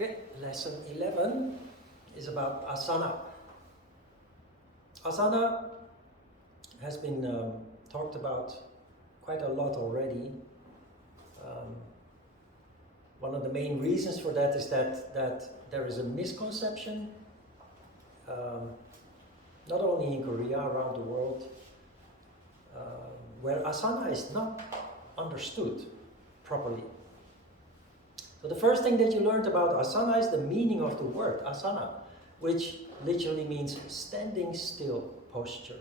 Okay, lesson 11 is about asana. Asana has been talked about quite a lot already. One of the main reasons for that is that there is a misconception, not only in Korea, around the world, where asana is not understood properly. So the first thing that you learned about asana is the meaning of the word asana, which literally means standing still posture.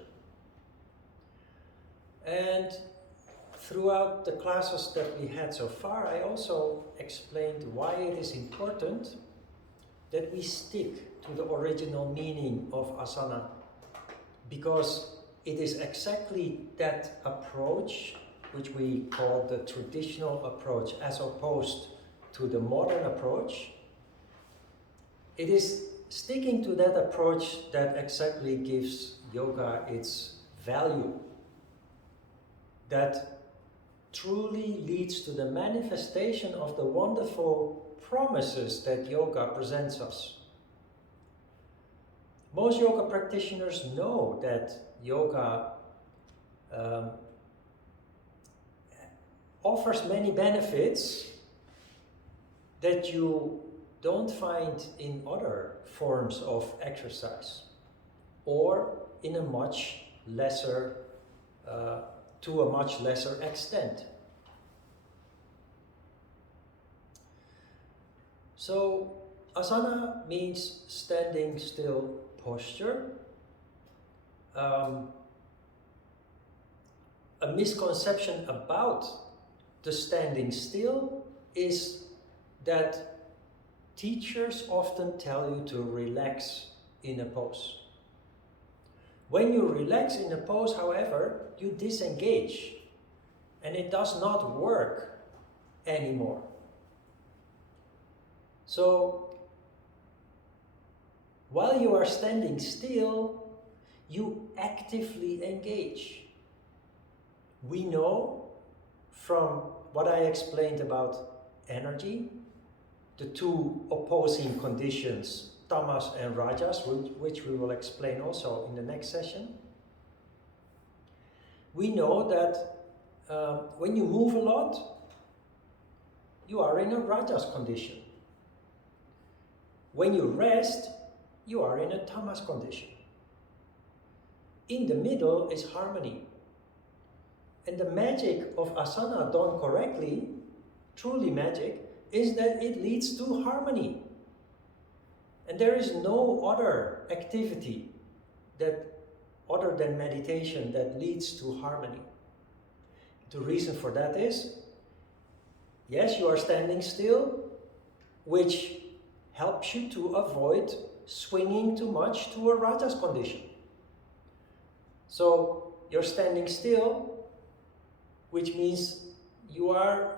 And throughout the classes that we had so far, I also explained why it is important that we stick to the original meaning of asana, because it is exactly that approach which we call the traditional approach as opposed to the modern approach. It is sticking to that approach that exactly gives yoga its value, that truly leads to the manifestation of the wonderful promises that yoga presents us. Most yoga practitioners know that yoga offers many benefits that you don't find in other forms of exercise, or in a much lesser, to a much lesser extent. So, asana means standing still posture. A misconception about the standing still is that teachers often tell you to relax in a pose. When you relax in a pose, however, you disengage, and it does not work anymore. So, while you are standing still, you actively engage. We know from what I explained about energy, the two opposing conditions, tamas and rajas, which we will explain also in the next session. We know that when you move a lot, you are in a rajas condition. When you rest, you are in a tamas condition. In the middle is harmony. And the magic of asana done correctly, truly magic, is that it leads to harmony. And there is no other activity that, other than meditation, that leads to harmony. The reason for that is, yes, you are standing still, which helps you to avoid swinging too much to a rajas condition. So you're standing still, which means you are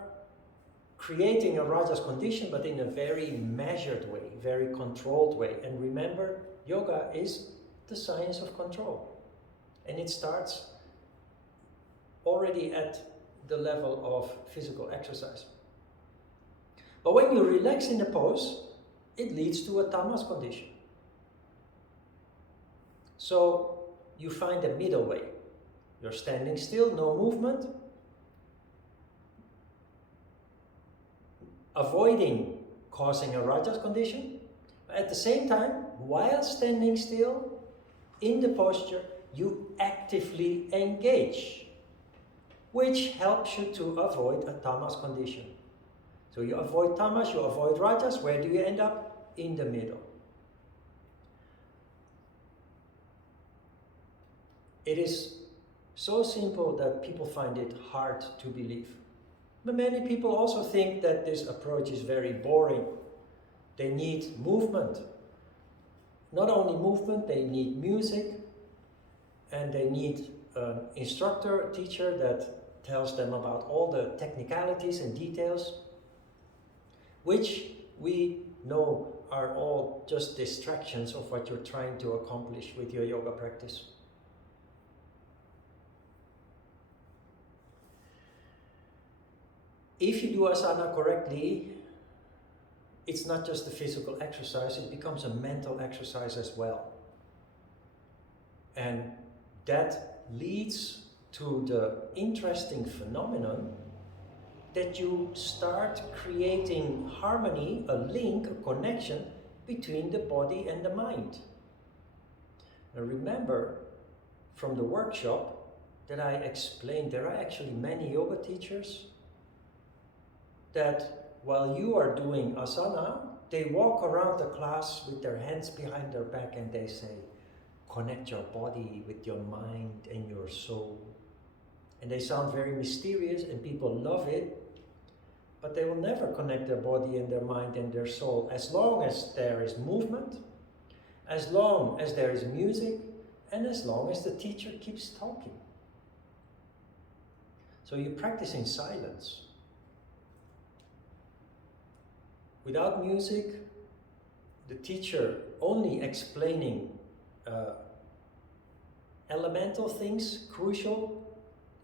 creating a rajas condition, but in a very measured way, very controlled way. And remember, yoga is the science of control. And it starts already at the level of physical exercise. But when you relax in the pose, it leads to a tamas condition. So you find a middle way. You're standing still, no movement, avoiding causing a rajas condition. At the same time, while standing still in the posture, you actively engage, which helps you to avoid a tamas condition. So you avoid tamas, you avoid rajas. Where do you end up? In the middle. It is so simple that people find it hard to believe. But many people also think that this approach is very boring. They need movement. Not only movement, they need music, and they need an instructor, a teacher that tells them about all the technicalities and details, which we know are all just distractions of what you're trying to accomplish with your yoga practice. If you do asana correctly, it's not just a physical exercise, it becomes a mental exercise as well. And that leads to the interesting phenomenon that you start creating harmony, a link, a connection between the body and the mind. And remember from the workshop that I explained, there are actually many yoga teachers that while you are doing asana, they walk around the class with their hands behind their back and they say, connect your body with your mind and your soul. And they sound very mysterious and people love it, but they will never connect their body and their mind and their soul as long as there is movement, as long as there is music, and as long as the teacher keeps talking. So you practice in silence. Without music, the teacher only explaining elemental things, crucial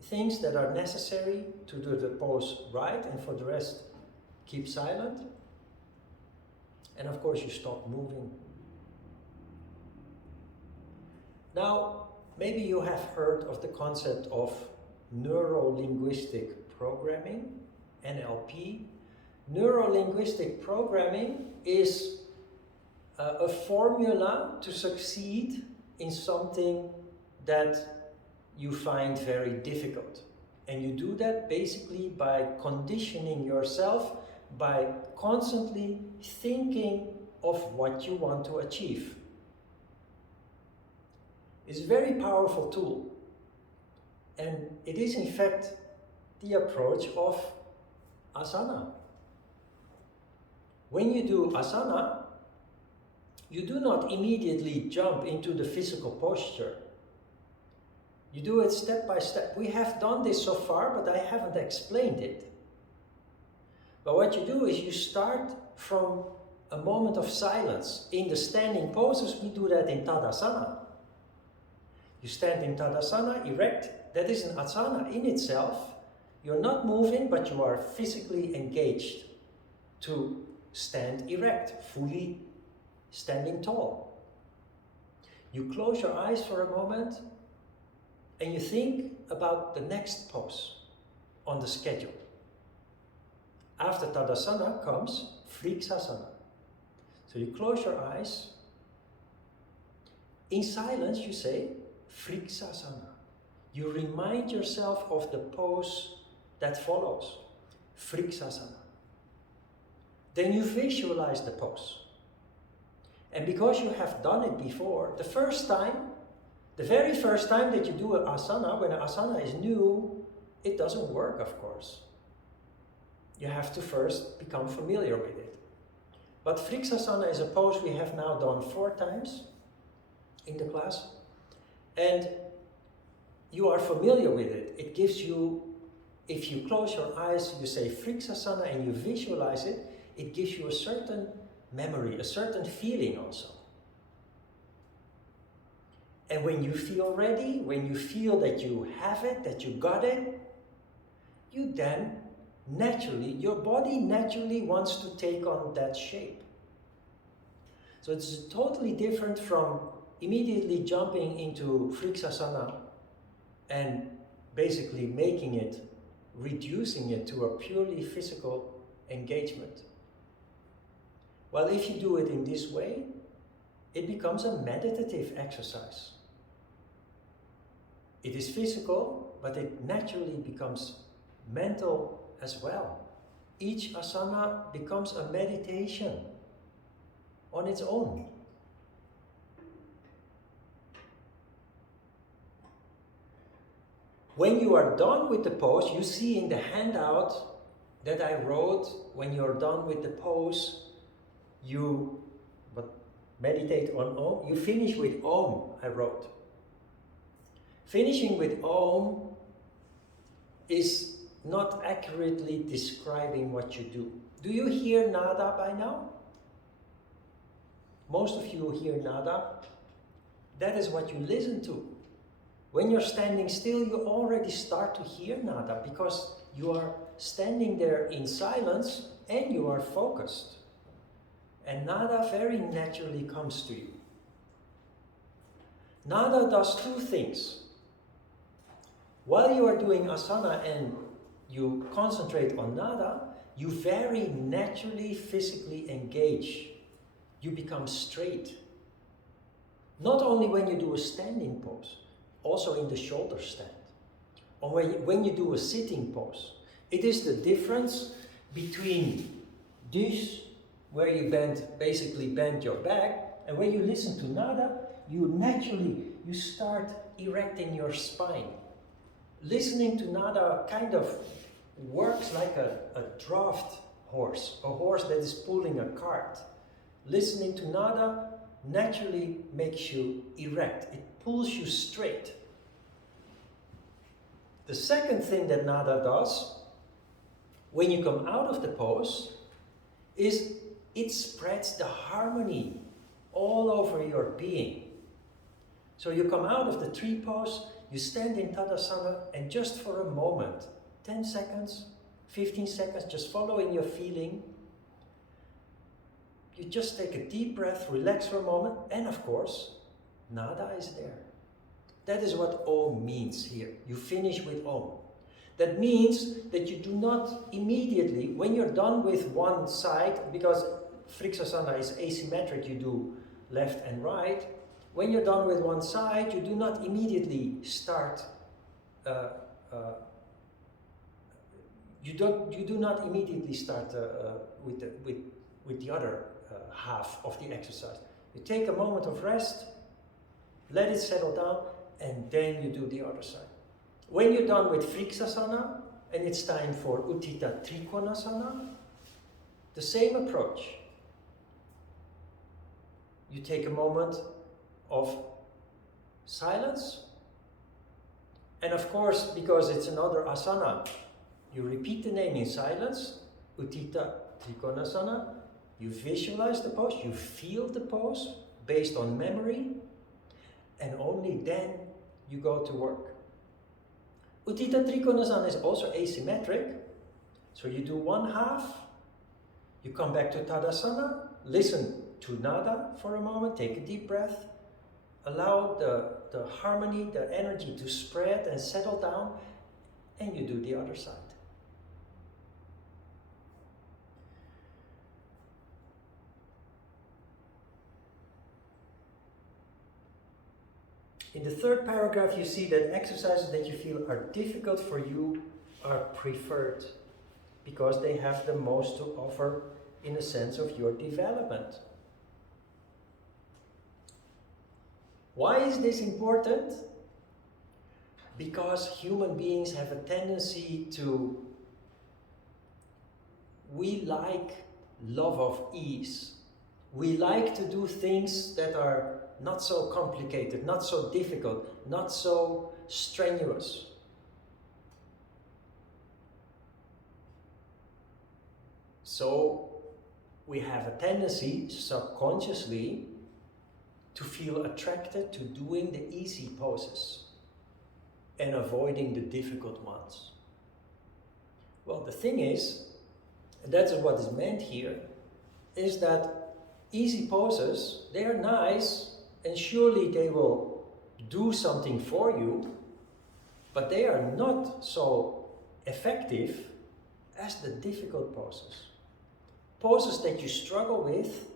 things that are necessary to do the pose right, and for the rest, keep silent. And of course, you stop moving. Now, maybe you have heard of the concept of neuro-linguistic programming, NLP. Neuro-linguistic programming is a formula to succeed in something that you find very difficult. And you do that basically by conditioning yourself, by constantly thinking of what you want to achieve. It's a very powerful tool. And it is in fact the approach of asana. When you do asana, you do not immediately jump into the physical posture. You do it step by step. We have done this so far, but I haven't explained it. But what you do is you start from a moment of silence. In the standing poses, we do that in Tadasana. You stand in Tadasana, erect. That is an asana in itself. You're not moving, but you are physically engaged to stand erect, fully standing tall. You close your eyes for a moment and you think about the next pose on the schedule. After Tadasana comes Vriksasana. So you close your eyes. In silence you say Vriksasana. You remind yourself of the pose that follows, Vriksasana. Then you visualize the pose. And because you have done it before, the very first time that you do an asana, when an asana is new, it doesn't work, of course. You have to first become familiar with it. But Vriksasana is a pose we have now done 4 times in the class. And you are familiar with it. It gives you, if you close your eyes, you say Vriksasana and you visualize it, it gives you a certain memory, a certain feeling also. And when you feel ready, when you feel that you have it, that you got it, you then naturally, your body naturally wants to take on that shape. So it's totally different from immediately jumping into Vriksasana and basically making it, reducing it to a purely physical engagement. Well, if you do it in this way, it becomes a meditative exercise. It is physical, but it naturally becomes mental as well. Each asana becomes a meditation on its own. When you are done with the pose, you see in the handout that I wrote, when you're done with the pose, you meditate on Om. You finish with Om, I wrote. Finishing with Om is not accurately describing what you do. Do you hear nada by now? Most of you hear nada. That is what you listen to. When you're standing still, you already start to hear nada because you are standing there in silence and you are focused. and nada very naturally comes to you. Nada does two things. While you are doing asana and you concentrate on nada, you very naturally physically engage. You become straight. Not only when you do a standing pose, also in the shoulder stand. Or when you do a sitting pose. It is the difference between this, where you basically bend your back, and when you listen to nada, you start erecting your spine. Listening to nada kind of works like a draft horse, a horse that is pulling a cart. Listening to nada naturally makes you erect. It pulls you straight. The second thing that nada does, when you come out of the pose, is it spreads the harmony all over your being. So you come out of the tree pose, you stand in Tadasana, and just for a moment, 10 seconds, 15 seconds, just following your feeling, you just take a deep breath, relax for a moment, and of course, nada is there. That is what Om means here. You finish with Om. That means that you do not immediately, when you're done with one side, because Friksasana is asymmetric, you do left and right. When you're done with one side, you do not immediately start. You do not immediately start with the other half of the exercise. You take a moment of rest, let it settle down, and then you do the other side. When you're done with Friksasana and it's time for Utthita Trikonasana, the same approach. You take a moment of silence, and of course, because it's another asana, you repeat the name in silence, Utthita Trikonasana, you visualize the pose, you feel the pose based on memory, and only then you go to work. Utthita Trikonasana is also asymmetric, so you do one half, you come back to Tadasana, listen to nada for a moment, take a deep breath, allow the harmony, the energy to spread and settle down, and you do the other side. In the third paragraph, you see that exercises that you feel are difficult for you are preferred because they have the most to offer in a sense of your development. Why is this important? Because human beings have a tendency we like love of ease. We like to do things that are not so complicated, not so difficult, not so strenuous. So we have a tendency subconsciously to feel attracted to doing the easy poses and avoiding the difficult ones. Well, the thing is, and that's what is meant here, is that easy poses, they are nice, and surely they will do something for you, but they are not so effective as the difficult poses. Poses that you struggle with,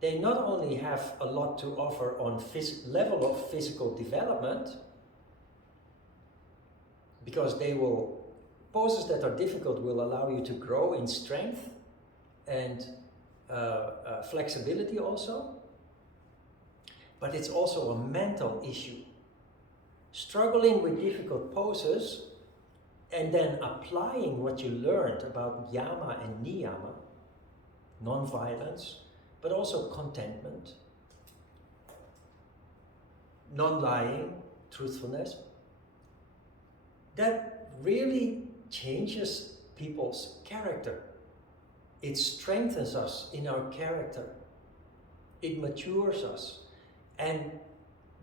they not only have a lot to offer on level of physical development, because poses that are difficult will allow you to grow in strength and flexibility also, but it's also a mental issue. Struggling with difficult poses and then applying what you learned about yama and niyama, non-violence, but also contentment, non-lying, truthfulness, that really changes people's character. It strengthens us in our character. It matures us. And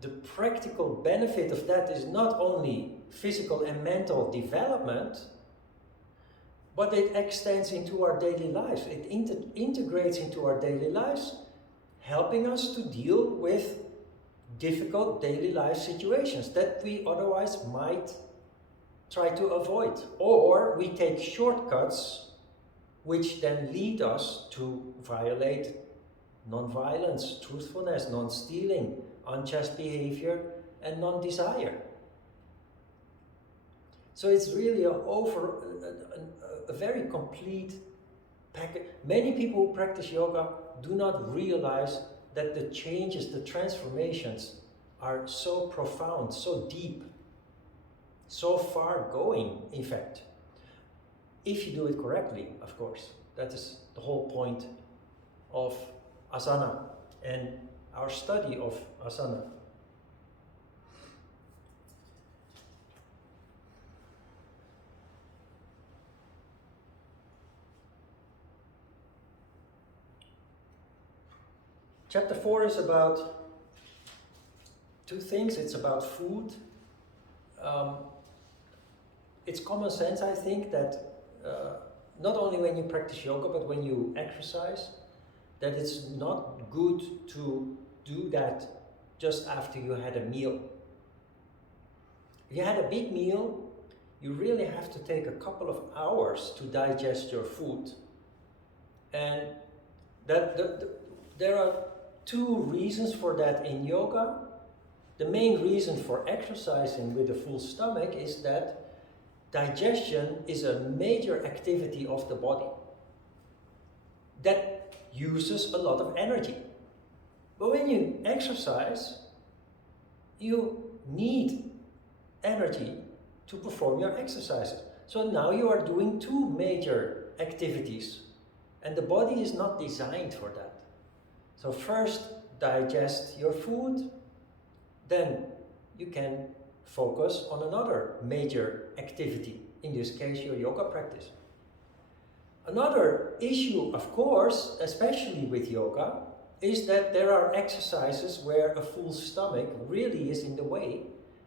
the practical benefit of that is not only physical and mental development, but it extends into our daily lives. It integrates into our daily lives, helping us to deal with difficult daily life situations that we otherwise might try to avoid. Or we take shortcuts which then lead us to violate non-violence, truthfulness, non-stealing, unjust behavior, and non-desire. So it's really a very complete package. Many people who practice yoga do not realize that the changes, the transformations are so profound, so deep, so far going, in fact. If you do it correctly, of course. That is the whole point of asana and our study of asana. Chapter 4 is about two things. It's about food. It's common sense, I think, that not only when you practice yoga, but when you exercise, that it's not good to do that just after you had a meal. If you had a big meal, you really have to take a couple of hours to digest your food. And there are two reasons for that in yoga. The main reason for exercising with a full stomach is that digestion is a major activity of the body that uses a lot of energy. But when you exercise, you need energy to perform your exercises. So now you are doing two major activities, and the body is not designed for that. So first, digest your food, then you can focus on another major activity, in this case your yoga practice. Another issue, of course, especially with yoga, is that there are exercises where a full stomach really is in the way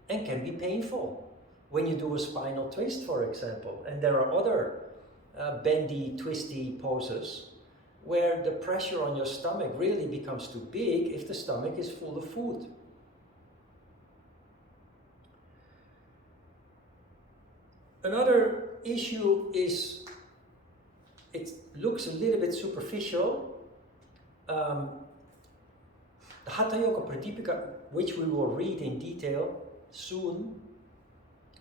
and can be painful. When you do a spinal twist, for example, and there are other bendy, twisty poses where the pressure on your stomach really becomes too big if the stomach is full of food. Another issue is, it looks a little bit superficial. The Hatha Yoga Pradipika, which we will read in detail soon,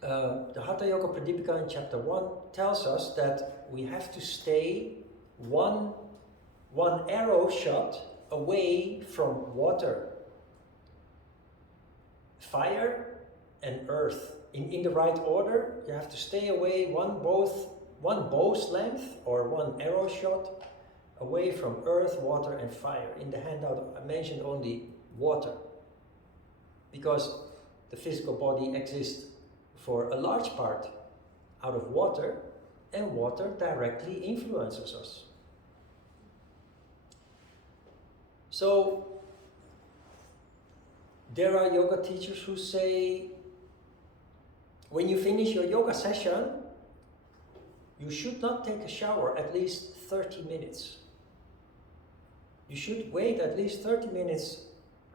the Hatha Yoga Pradipika in chapter 1 tells us that we have to stay one arrow shot away from water, fire, and earth. In the right order, you have to stay away one bow's length or one arrow shot away from earth, water, and fire. In the handout, I mentioned only water, because the physical body exists for a large part out of water, and water directly influences us. So, there are yoga teachers who say, when you finish your yoga session, you should not take a shower at least 30 minutes. You should wait at least 30 minutes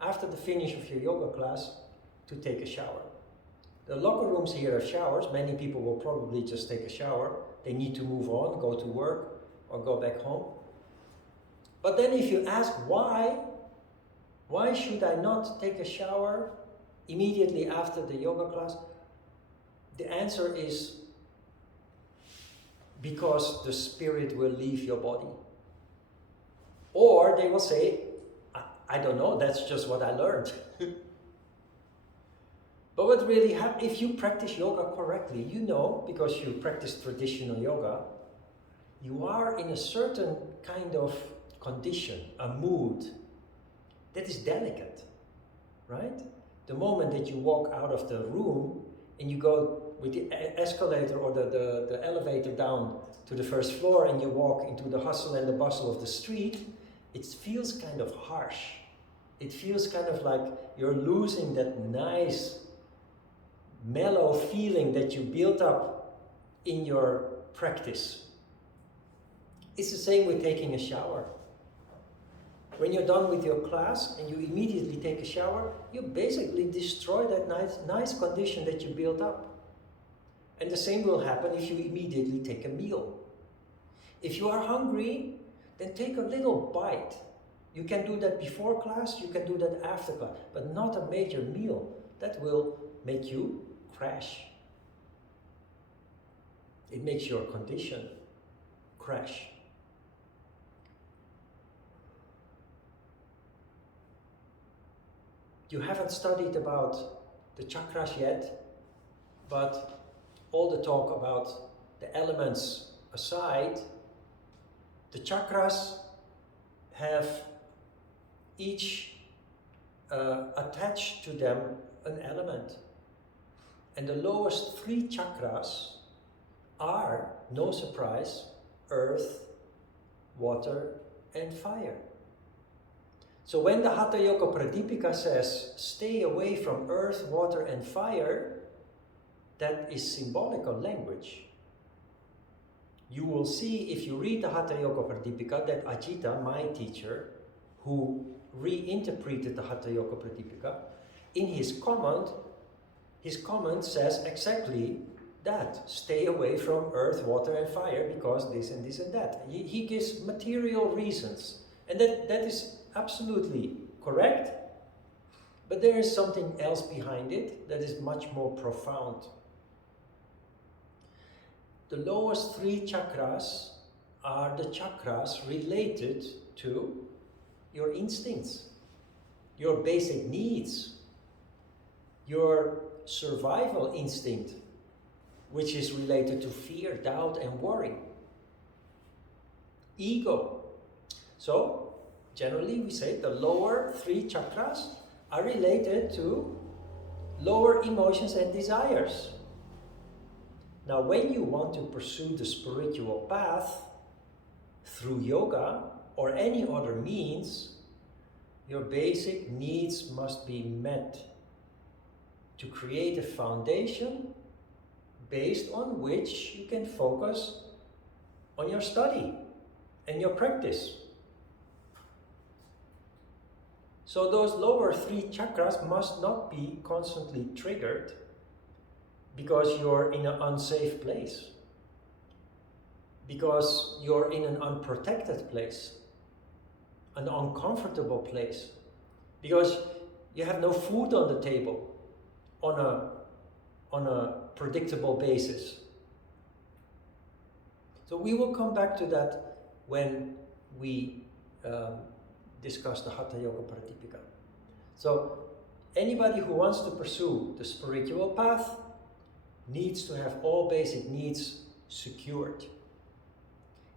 after the finish of your yoga class to take a shower. The locker rooms here have showers. Many people will probably just take a shower. They need to move on, go to work, or go back home. But then if you ask why should I not take a shower immediately after the yoga class? The answer is because the spirit will leave your body. Or they will say, I don't know, that's just what I learned. But what really happens, if you practice yoga correctly, you know, because you practice traditional yoga, you are in a certain kind of condition, a mood, that is delicate, right? The moment that you walk out of the room and you go with the escalator or the elevator down to the first floor and you walk into the hustle and the bustle of the street, it feels kind of harsh. It feels kind of like you're losing that nice, mellow feeling that you built up in your practice. It's the same with taking a shower. When you're done with your class and you immediately take a shower, you basically destroy that nice condition that you built up. And the same will happen if you immediately take a meal. If you are hungry, then take a little bite. You can do that before class, you can do that after class, but not a major meal. That will make you crash. It makes your condition crash. You haven't studied about the chakras yet, but all the talk about the elements aside, the chakras have each attached to them an element. And the lowest 3 chakras are, no surprise, earth, water, and fire. So when the Hatha Yoga Pradipika says, stay away from earth, water, and fire, that is symbolical language. You will see, if you read the Hatha Yoga Pradipika, that Ajita, my teacher, who reinterpreted the Hatha Yoga Pradipika, in his comment says exactly that. Stay away from earth, water, and fire because this and this and that. He gives material reasons. And that is absolutely correct. But there is something else behind it that is much more profound. The lowest 3 chakras are the chakras related to your instincts, your basic needs, your survival instinct, which is related to fear, doubt, and worry. Ego. So, generally we say the lower 3 chakras are related to lower emotions and desires. Now, when you want to pursue the spiritual path through yoga or any other means, your basic needs must be met to create a foundation based on which you can focus on your study and your practice. So those lower 3 chakras must not be constantly triggered because you're in an unsafe place, because you're in an unprotected place, an uncomfortable place, because you have no food on the table on a predictable basis. So we will come back to that when we discuss the Hatha Yoga Pradipika. So anybody who wants to pursue the spiritual path needs to have all basic needs secured.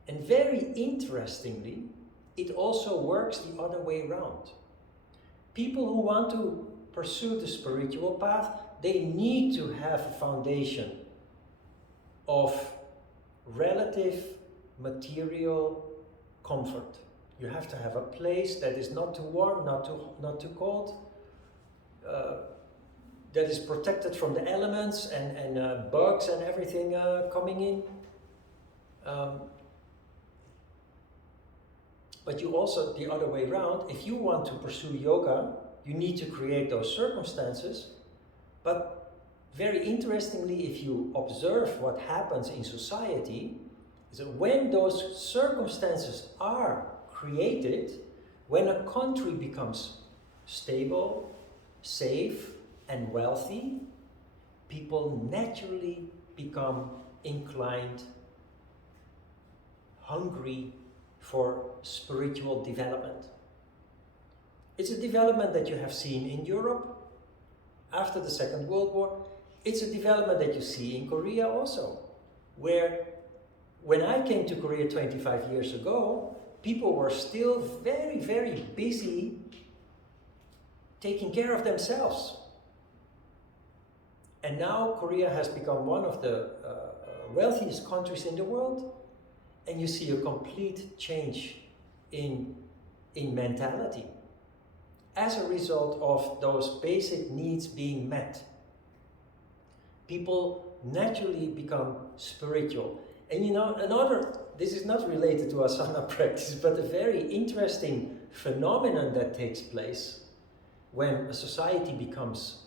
And very interestingly, it also works the other way around. People who want to pursue the spiritual path, they need to have a foundation of relative material comfort. You have to have a place that is not too warm, not too cold, that is protected from the elements and bugs and everything coming in. But you also, the other way around, if you want to pursue yoga, you need to create those circumstances. But very interestingly, if you observe what happens in society, is that when those circumstances are created, when a country becomes stable, safe, and wealthy, people naturally become inclined, hungry for spiritual development. It's a development that you have seen in Europe after the Second World War. It's a development that you see in Korea also, where when I came to Korea 25 years ago, people were still very, very busy taking care of themselves. And now Korea has become one of the wealthiest countries in the world, and you see a complete change in mentality as a result of those basic needs being met. People naturally become spiritual. And you know, another this is not related to asana practice, but a very interesting phenomenon that takes place when a society becomes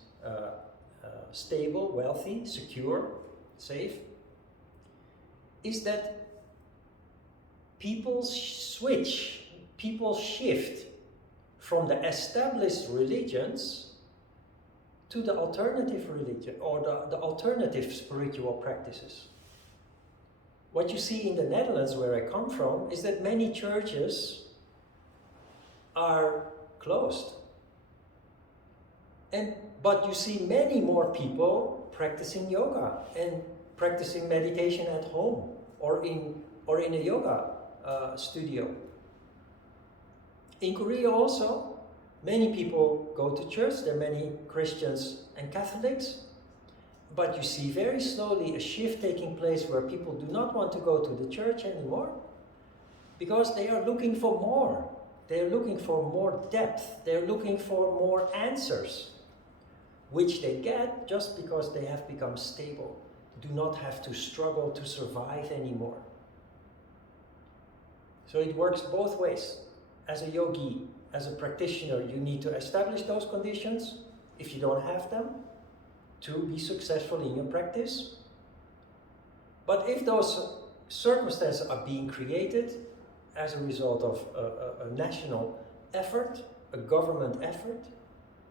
stable, wealthy, secure, safe, is that people shift from the established religions to the alternative religion or the alternative spiritual practices. What you see in the Netherlands, where I come from, is that many churches are closed. But you see many more people practicing yoga and practicing meditation at home or in a yoga studio. In Korea also, many people go to church. There are many Christians and Catholics. But you see very slowly a shift taking place where people do not want to go to the church anymore because they are looking for more. They are looking for more depth. They are looking for more answers, which they get just because they have become stable, do not have to struggle to survive anymore. So it works both ways. As a yogi, as a practitioner, you need to establish those conditions, if you don't have them, to be successful in your practice. But if those circumstances are being created as a result of a national effort, a government effort,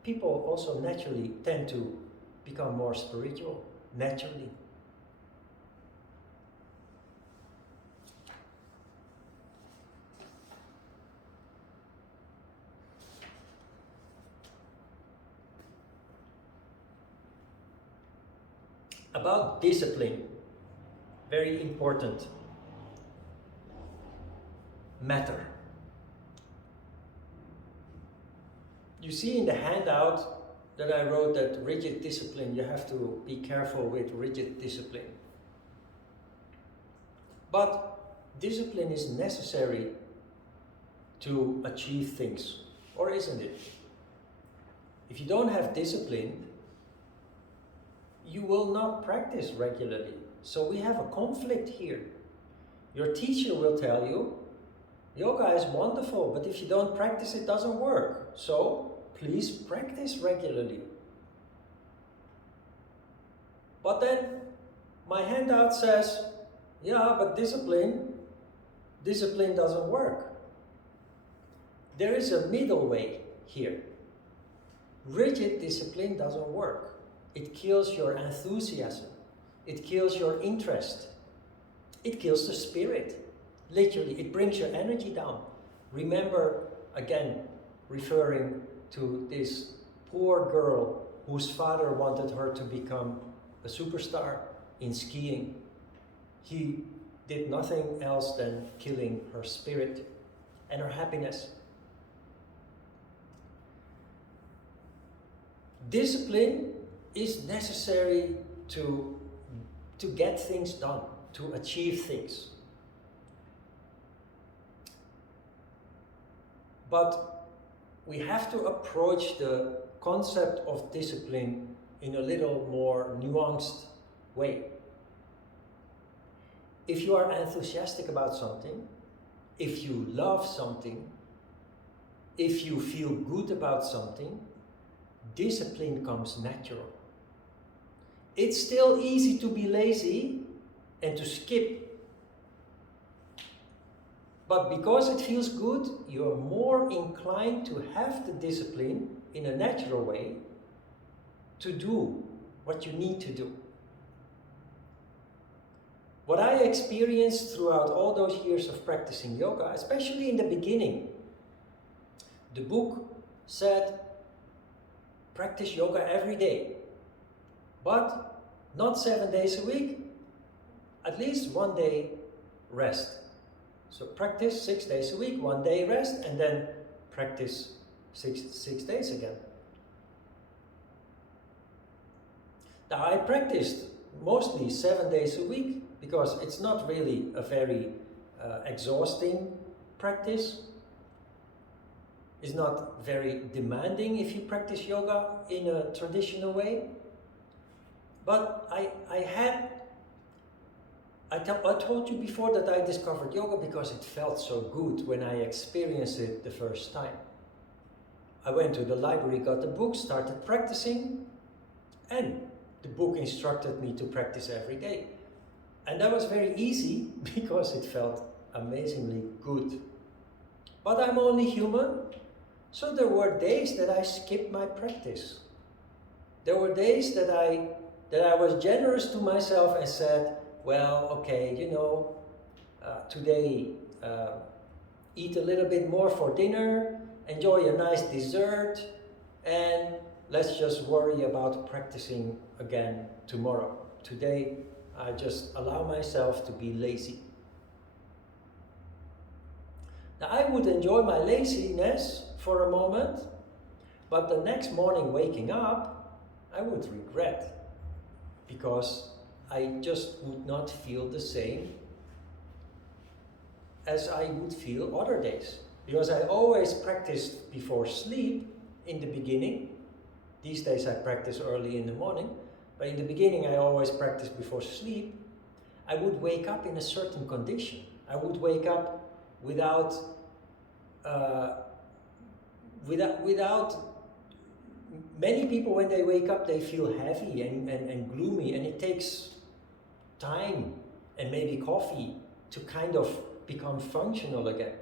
people also naturally tend to become more spiritual, naturally. About discipline, very important matter. You see in the handout that I wrote that rigid discipline, you have to be careful with rigid discipline. But discipline is necessary to achieve things, or isn't it? If you don't have discipline, you will not practice regularly. So we have a conflict here. Your teacher will tell you, yoga is wonderful, but if you don't practice, it doesn't work. So please practice regularly. But then my handout says, yeah, but discipline doesn't work. There is a middle way here. Rigid discipline doesn't work. It kills your enthusiasm. It kills your interest. It kills the spirit. Literally, it brings your energy down. Remember, again, referring to this poor girl whose father wanted her to become a superstar in skiing. He did nothing else than killing her spirit and her happiness. Discipline is necessary to get things done, to achieve things. But we have to approach the concept of discipline in a little more nuanced way. If you are enthusiastic about something, if you love something, if you feel good about something, discipline comes natural. It's still easy to be lazy and to skip. But because it feels good, you're more inclined to have the discipline in a natural way to do what you need to do. What I experienced throughout all those years of practicing yoga, especially in the beginning, the book said, practice yoga every day, but not 7 days a week, at least 1 day rest. So practice 6 days a week, 1 day rest, and then practice six days again. Now I practiced mostly 7 days a week because it's not really a very exhausting practice. It's not very demanding if you practice yoga in a traditional way. But I I told you before that I discovered yoga because it felt so good when I experienced it the first time. I went to the library, got the book, started practicing, and the book instructed me to practice every day. And that was very easy because it felt amazingly good. But I'm only human, so there were days that I skipped my practice. There were days that I was generous to myself and said, well, okay, today eat a little bit more for dinner, enjoy a nice dessert, and let's just worry about practicing again tomorrow. Today, I just allow myself to be lazy. Now, I would enjoy my laziness for a moment, but the next morning waking up, I would regret, because I just would not feel the same as I would feel other days. Because I always practiced before sleep in the beginning. These days I practice early in the morning, but in the beginning I always practiced before sleep. I would wake up in a certain condition. I would wake up without many people, when they wake up, they feel heavy and gloomy, and it takes time and maybe coffee to kind of become functional again.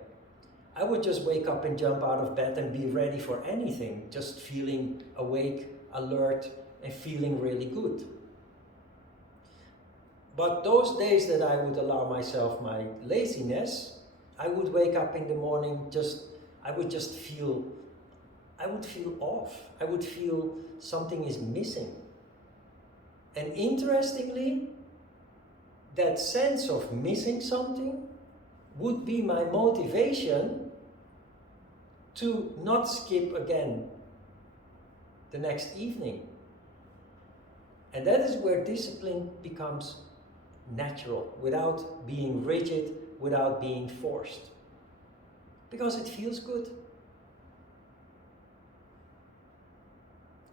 I would just wake up and jump out of bed and be ready for anything, just feeling awake, alert, and feeling really good. But those days that I would allow myself my laziness, I would wake up in the morning, I would feel off. I would feel something is missing. And interestingly, that sense of missing something would be my motivation to not skip again the next evening. And that is where discipline becomes natural, without being rigid, without being forced. Because it feels good.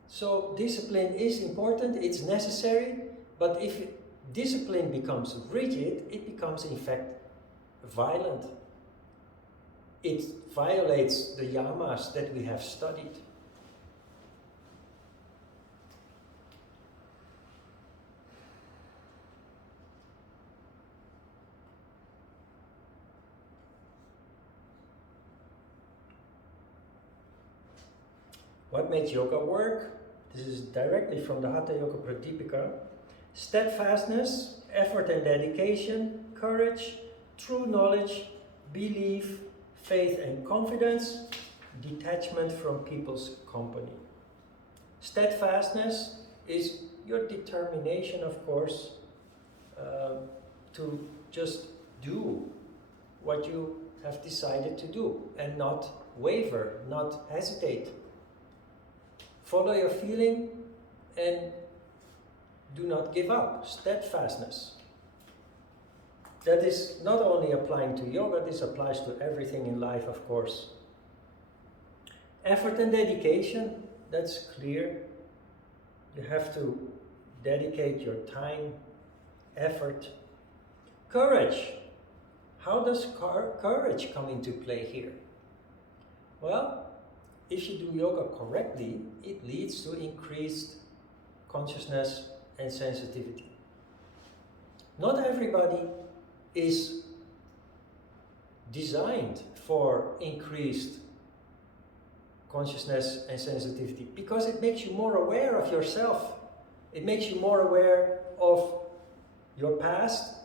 So discipline is important, it's necessary, but if discipline becomes rigid, it becomes in fact violent. It violates the yamas that we have studied. What makes yoga work? This is directly from the Hatha Yoga Pradipika. Steadfastness, effort and dedication, courage, true knowledge, belief, faith and confidence, detachment from people's company. Steadfastness is your determination, of course, to just do what you have decided to do and not waver, not hesitate. Follow your feeling and do not give up. Steadfastness. That is not only applying to yoga, this applies to everything in life, of course. Effort and dedication, that's clear. You have to dedicate your time, effort. Courage. How does courage come into play here? Well, if you do yoga correctly, it leads to increased consciousness and sensitivity. Not everybody is designed for increased consciousness and sensitivity because it makes you more aware of yourself. It makes you more aware of your past.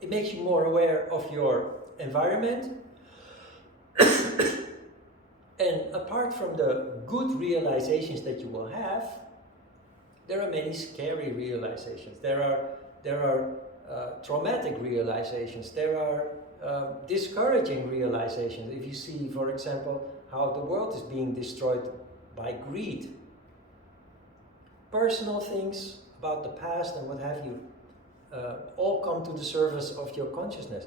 It makes you more aware of your environment. And apart from the good realizations that you will have, there are many scary realizations. There are traumatic realizations. There are discouraging realizations. If you see, for example, how the world is being destroyed by greed. Personal things about the past and what have you all come to the surface of your consciousness.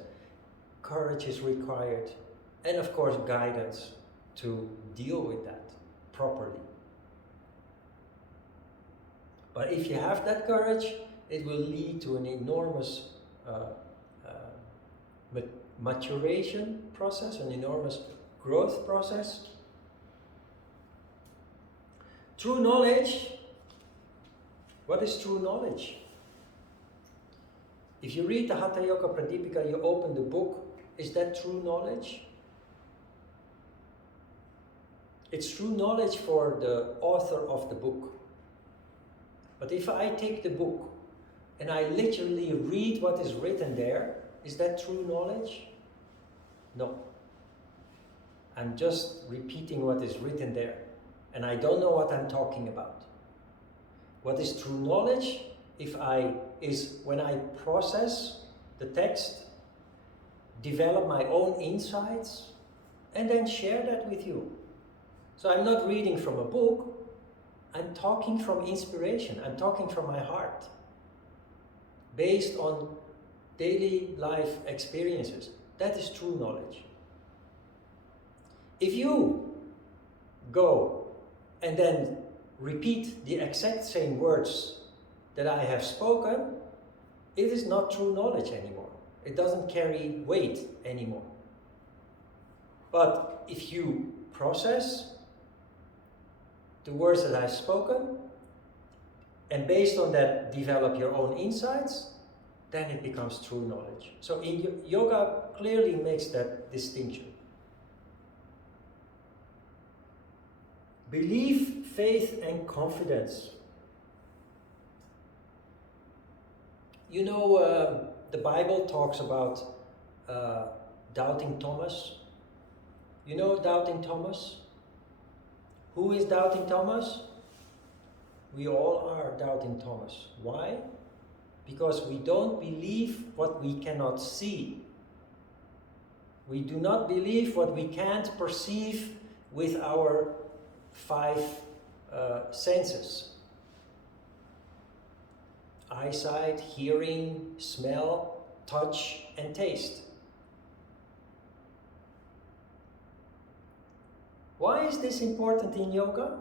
Courage is required. And of course, guidance to deal with that properly. But if you have that courage, it will lead to an enormous maturation process, an enormous growth process. True knowledge. What is true knowledge? If you read the Hatha Yoga Pradipika, you open the book, is that true knowledge? It's true knowledge for the author of the book. But if I take the book and I literally read what is written there, is that true knowledge? No. I'm just repeating what is written there, and I don't know what I'm talking about. What is true knowledge is when I process the text, develop my own insights, and then share that with you. So I'm not reading from a book, I'm talking from inspiration, I'm talking from my heart, based on daily life experiences. That is true knowledge. If you go and then repeat the exact same words that I have spoken, it is not true knowledge anymore. It doesn't carry weight anymore. But if you process the words that I've spoken, and based on that develop your own insights, then it becomes true knowledge. So yoga clearly makes that distinction. Belief, faith, and confidence. You know, the Bible talks about doubting Thomas. You know doubting Thomas? Who is doubting Thomas? We all are doubting Thomas. Why? Because we don't believe what we cannot see. We do not believe what we can't perceive with our five senses. Eyesight, hearing, smell, touch, and taste. Why is this important in yoga?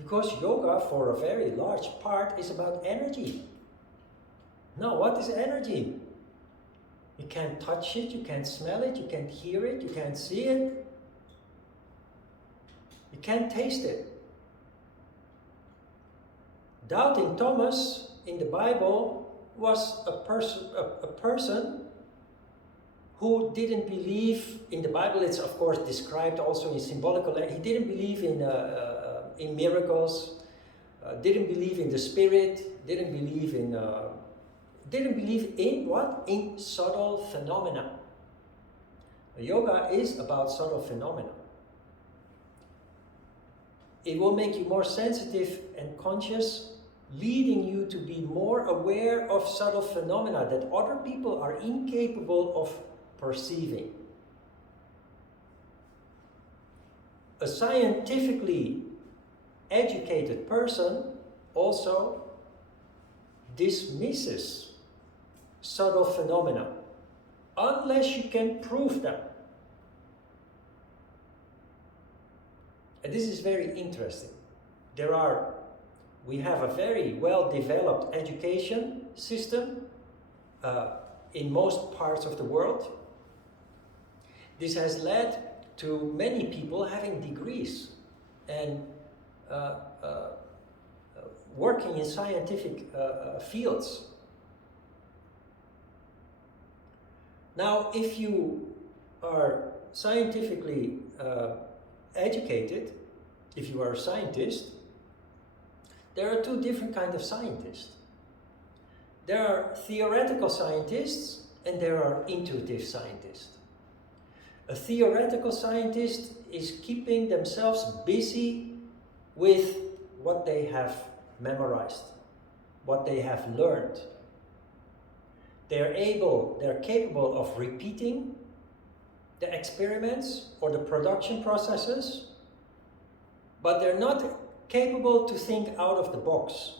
Because yoga, for a very large part, is about energy. Now, what is energy? You can't touch it, you can't smell it, you can't hear it, you can't see it. You can't taste it. Doubting Thomas in the Bible was a person who didn't believe in the Bible. It's of course described also in symbolical. He didn't believe in miracles, didn't believe in the spirit, didn't believe in what? In subtle phenomena. Yoga is about subtle phenomena. It will make you more sensitive and conscious, leading you to be more aware of subtle phenomena that other people are incapable of perceiving. A scientifically educated person also dismisses subtle phenomena unless you can prove them. And this is very interesting. We have a very well-developed education system in most parts of the world. This has led to many people having degrees and working in scientific fields. Now, if you are scientifically educated, if you are a scientist, there are two different kinds of scientists. There are theoretical scientists and there are intuitive scientists. A theoretical scientist is keeping themselves busy with what they have memorized, what they have learned. They're capable of repeating the experiments or the production processes, but they're not capable to think out of the box.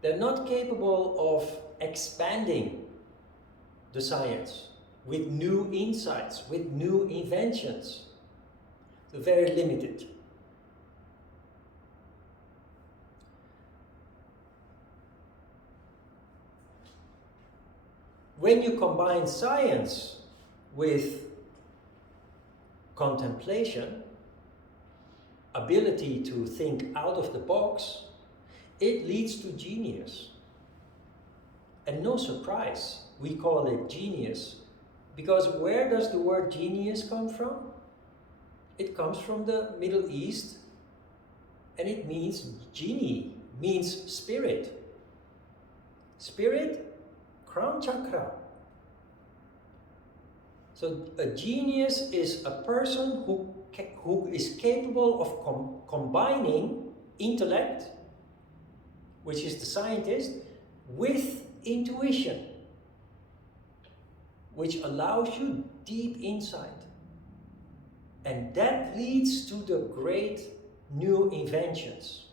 They're not capable of expanding the science with new insights, with new inventions. They're very limited. when you combine science with contemplation, ability to think out of the box, it leads to genius. And no surprise, we call it genius, because where does the word genius come from? It comes from the Middle East, and it means genie, means spirit. Spirit, crown chakra. So a genius is a person who is capable of combining intellect, which is the scientist, with intuition, which allows you deep insight. And that leads to the great new inventions.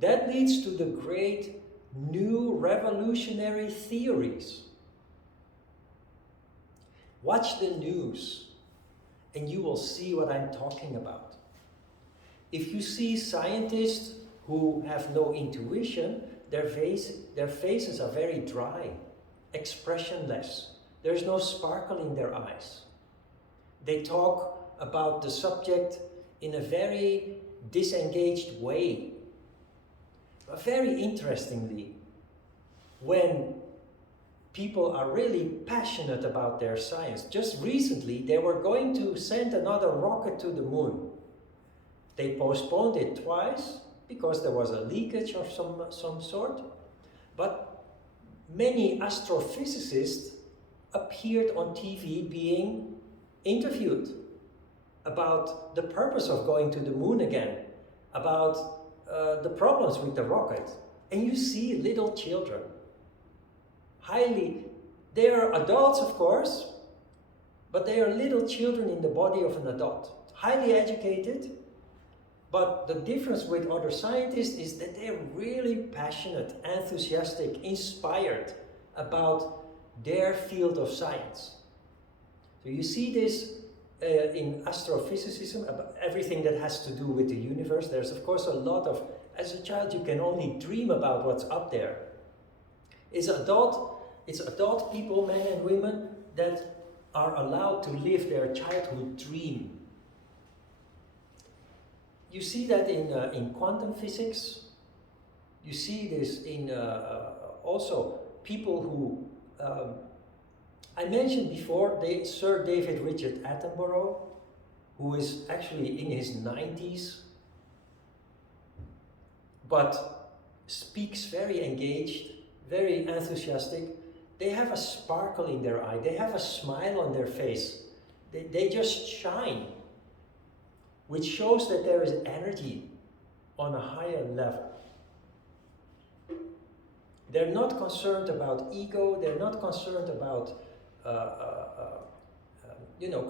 That leads to the great new revolutionary theories. Watch the news and you will see what I'm talking about. If you see scientists who have no intuition, their faces are very dry, expressionless. There's no sparkle in their eyes. They talk about the subject in a very disengaged way. But very interestingly, when people are really passionate about their science, just recently they were going to send another rocket to the moon. They postponed it twice because there was a leakage of some sort. But many astrophysicists appeared on TV being interviewed about the purpose of going to the moon again, about the problems with the rocket. And you see little children, they are adults of course, but they are little children in the body of an adult, highly educated. But the difference with other scientists is that they're really passionate, enthusiastic, inspired about their field of science. So you see this in astrophysicism, about everything that has to do with the universe. There's of course a lot of, as a child you can only dream about what's up there. It's adult people, men and women, that are allowed to live their childhood dream. You see that in quantum physics. You see this in also people who, I mentioned before, Sir David Richard Attenborough, who is actually in his 90s, but speaks very engaged, very enthusiastic. They have a sparkle in their eye, they have a smile on their face. They just shine, which shows that there is energy on a higher level. They're not concerned about ego, they're not concerned about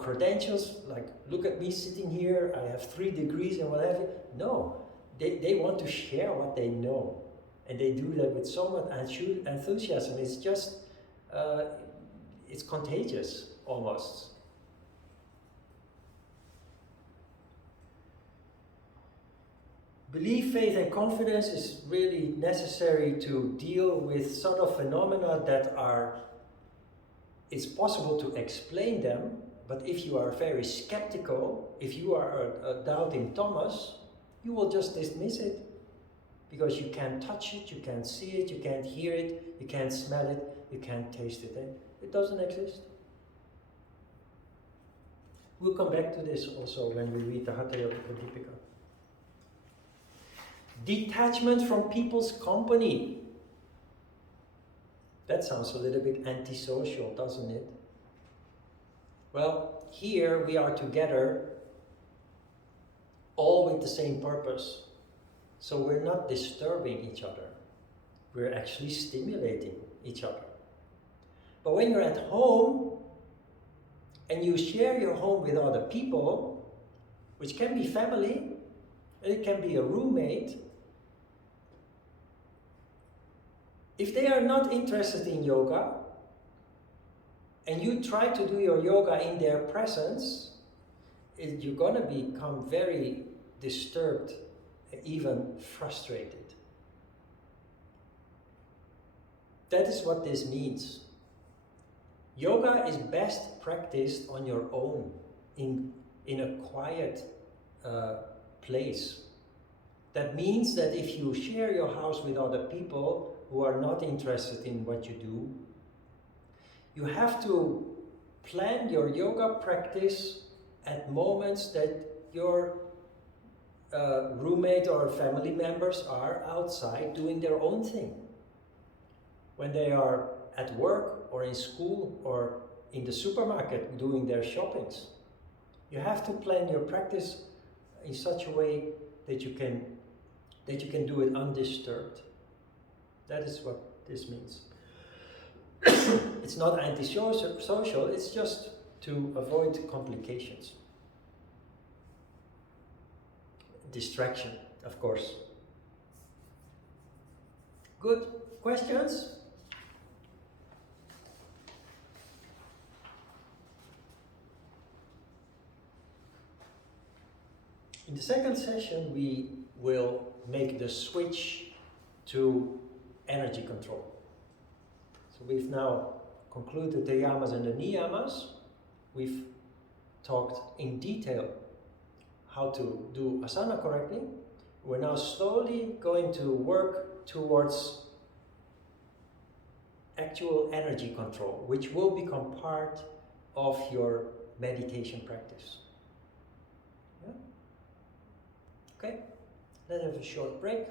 credentials, like look at me sitting here, I have 3 degrees and what have you. No, they want to share what they know. And they do that with so much enthusiasm. It's just, it's contagious almost. Belief, faith, and confidence is really necessary to deal with sort of phenomena that it's possible to explain them, but if you are very skeptical, if you are a doubting Thomas, you will just dismiss it. Because you can't touch it, you can't see it, you can't hear it, you can't smell it, you can't taste it. And it doesn't exist. We'll come back to this also when we read the Hatha Yoga Pradipika. Detachment from people's company. That sounds a little bit antisocial, doesn't it? Well, here we are together, all with the same purpose. So we're not disturbing each other. We're actually stimulating each other. But when you're at home and you share your home with other people, which can be family, and it can be a roommate, if they are not interested in yoga, and you try to do your yoga in their presence, you're going to become very disturbed, even frustrated. That is what this means. Yoga is best practiced on your own, in a quiet place. That means that if you share your house with other people who are not interested in what you do, you have to plan your yoga practice at moments that your roommate or family members are outside doing their own thing. When they are at work or in school or in the supermarket doing their shoppings. You have to plan your practice in such a way that you can do it undisturbed. That is what this means. It's not anti-social, it's just to avoid complications. Distraction, of course. Good. Questions? In the second session, we will make the switch to energy control. So we've now concluded the yamas and the niyamas. We've talked in detail how to do asana correctly. We're now slowly going to work towards actual energy control, which will become part of your meditation practice. Yeah? Okay, let's have a short break.